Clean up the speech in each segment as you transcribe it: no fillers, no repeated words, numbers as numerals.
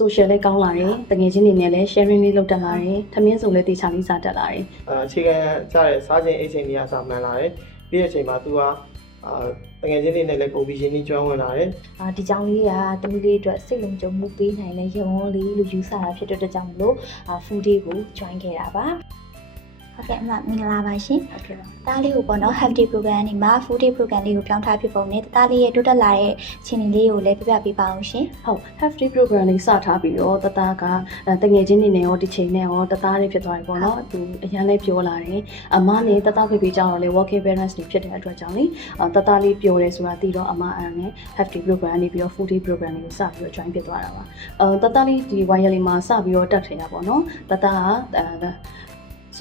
social လေးကောင်းလာတယ်တကယ်ချင်းနေနဲ့လည်း sharing လေးလုပ်တက်လာတယ်ထမင်းစုံလည်းတေချာလေးစားတက်လာတယ်အခြေခံကြတဲ့စားခြင်းအိတ်ချိန်တွေကစမှန်လာတယ်ပြီးတဲ့အချိန်မှာ तू ကတကယ်ချင်းနေနဲ့လည်းပုံပြီးရင်းနှီးကျွမ်းဝင်လာတယ်ဒီကြောင့်လေးကတမီးလေးအတွက်စိတ်လုံးကြုံမှုပေးနိုင်တဲ့ရုံလေးလို့ယူဆတာဖြစ်တဲ့အတွက်ကြောင့်မလို့ food day ကို join ခဲ့တာပါဟုတ်ကဲ့အမမင်္ဂလာပါရှင်ဟုတ်ကဲ့ပါတားလေးကိုပေါ့နော် half day program နေမှာ food day program လေးကိုပြောင်းထားဖြစ်ပုံနဲ့တားလေးရဲ့တိုးတက်လာတဲ့ခြေနေလေးကိုလည်းပြပြပေးပါအောင်ရှင်ဟုတ် half day program လေးစထားပြီးတော့တသားကတငယ်ချင်းနေနဲ့ရောဒီချိန်နဲ့ရောတသားလေးဖြစ်သွားပြီပေါ့နော်သူအရန်လေးပြောလာတယ်အမနဲ့တသားဖေဖေကြောင့်လည်း working parents တွေဖြစ်တဲ့အတွက်ကြောင့်လေတသားလေးပြောတယ်ဆိုတာသိတော့အမအဲ့နဲ့ half day program နေပြီးတော့ food day program လေးကိုစပြီးတော့ join ဖြစ်သွားတာပါတသားလေးဒီ wire လေးမှာစပြီးတော့တက်ထင်တာပေါ့နော်တသားက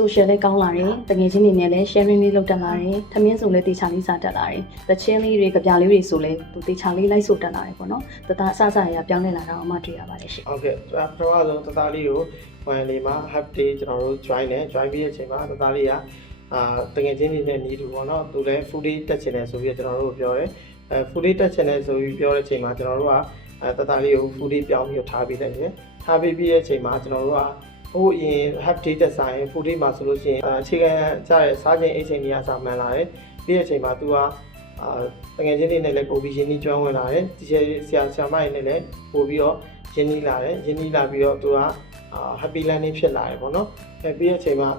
social လေးကောင်းလာတယ်တကယ်ချင်းနေနဲ့လည်း sharing လေးလုပ်တက်လာတယ်ထမင်းစုံလည်းတေချာလေးစားတက်လာတယ်သချင်းလေးတွေကြပြလေးတွေဆိုလည်းသူတေချာလေးလိုက်ဆိုတက်လာတယ်ပေါ့နော်တသားအစစရပြောင်းလဲလာတာအမှတွေ့ရပါတယ်ရှင်ဟုတ်ကဲ့ပထမဆုံးတသားလေးကိုဝင်လေးမှာ half day ကျွန်တော်တို့ join တယ် join ပြီးတဲ့အချိန်မှာတသားလေးကတကယ်ချင်းနေနဲ့ညီတူပေါ့နော်သူလည်း full day တက်ချင်တယ်ဆိုပြီးကျွန်တော်တို့ပြောတယ်full day တက်ချင်တယ်ဆိုပြီးပြောတဲ့အချိန်မှာကျွန်တော်တို့ကတသားလေးကို full day ပြောင်းပြီးထားပေးတယ်ထားပေးပြီးတဲ့အချိန်မှာကျွန်တော်တို့ကဟိုရင် half day တက်ဆိုင် full day မှာဆိုလို့ရှိရင်အခြေခံကြတဲ့စားခြင်းအိတ်ချိန်တွေကစမှန်လာတယ်ပြီးတဲ့အချိန်မှာ तू ကတကယ်ချင်းနေနဲ့လည်းပုံပြီးရင်းနှီးကျွမ်းဝင်လာတယ်ဒီဆရာမတွေနဲ့လည်းပို့ပြီးတော့ရင်းနှီးလာတယ်ရင်းနှီးလာပြီးတော့ तू ကhappy landing ဖြစ်လာတယ်ပေါ့နော်ပြီးတဲ့အချိန်မှာ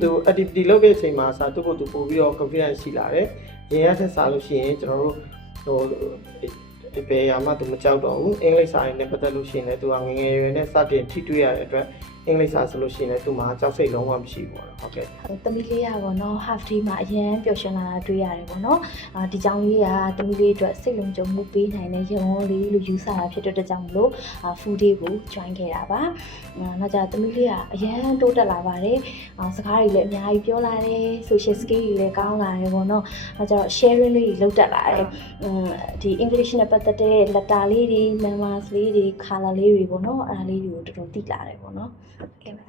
तू activity လုပ်တဲ့အချိန်မှာသူ့ကို तू ပို့ပြီးတော့ confidence ရှိလာတယ်ရင်ရတဲ့စားလို့ရှိရင်ကျွန်တော်တို့ဟိုဘယ်မှာသူမကြောက်တော့ဘူးအင်္ဂလိပ်စာရင်းနဲ့ပတ်သက်လို့ရှိရင်လည်းသူကငငယ်ရွယ်နဲ့စတင်ထိတွေ့ရတဲ့အတွက်အင်္ဂလိပ်စာဆိုလို့ရှိရင်လည်းသူမှာကြောက်စိတ်လုံးဝမရှိဘူးပေါ့ဟုတ်ကဲ့တမီးလေးကပေါ့နော် half day မှာအရင်ပျော်ရွှင်လာတာတွေ့ရတယ်ပေါ့နော်ဒီကြောင့်လေးကတမီးလေးအတွက်စိတ်လုံးကြုံမှုပေးနိုင်တဲ့ရုံလေးလို့ယူဆတာဖြစ်တဲ့အတွက်ကြောင့်မလို့ food day ကို join ခဲ့တာပါနောက်ကြတမီးလေးကအရင်တိုးတက်လာပါတယ်စကားတွေလည်းအများကြီးပြောလာတယ် social skill တွေလည်းကောင်းလာတယ်ပေါ့နော်နောက်ကြတော့ sharing လေးတွေလုပ်တက်လာတယ်ဒီ English နဲ့ပတ်သက်တဲ့ letter လေးတွေ memos လေးတွေ color လေးတွေပေါ့နော်အဲ့ဒါလေးတွေကိုတော်တော်သိလာတယ်ပေါ့နော်ဟုတ်ကဲ့ပါ